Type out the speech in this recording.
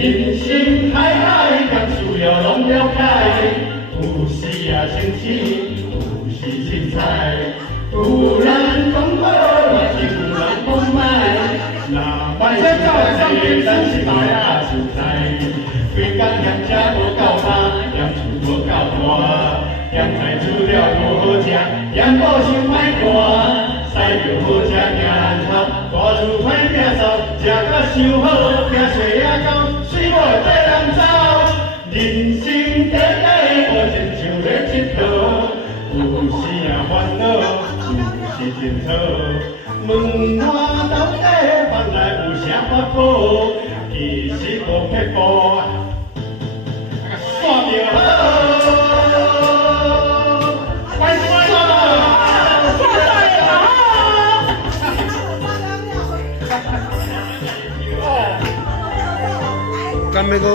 人生海海，甘需要拢了解。有时也生气，有时凊彩。有人讲好，也是有人讲歹。若歹是歹，咱是歹也受灾。规工嫌车无够大，嫌厝无够大，嫌菜煮了无好食，嫌某想歹看。驶着好车行人头，大厝歹摒扫，食甲伤好，惊衰也到，水某缀人走。人生短短，无亲像咧佚佗，有时也烦恼，有时争吵。问我到底原来有啥法宝？其实无撇步，煞着好。干咩个？